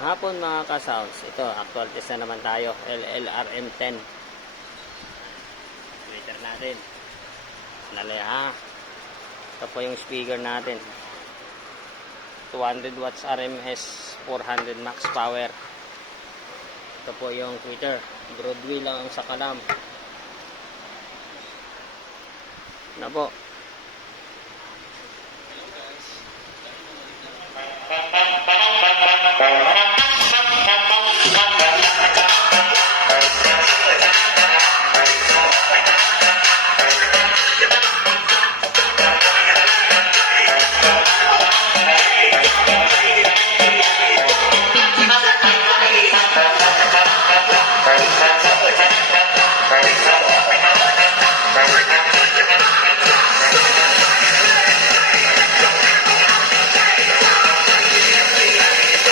Magandang hapon mga ka-sounds. Ito, actual test na naman tayo. LLRM10. Tweeter natin. Nalaya. Ito po yung speaker natin. 200 watts RMS, 400 max power. Ito po yung tweeter. Broadway lang ang sakalam. Na po.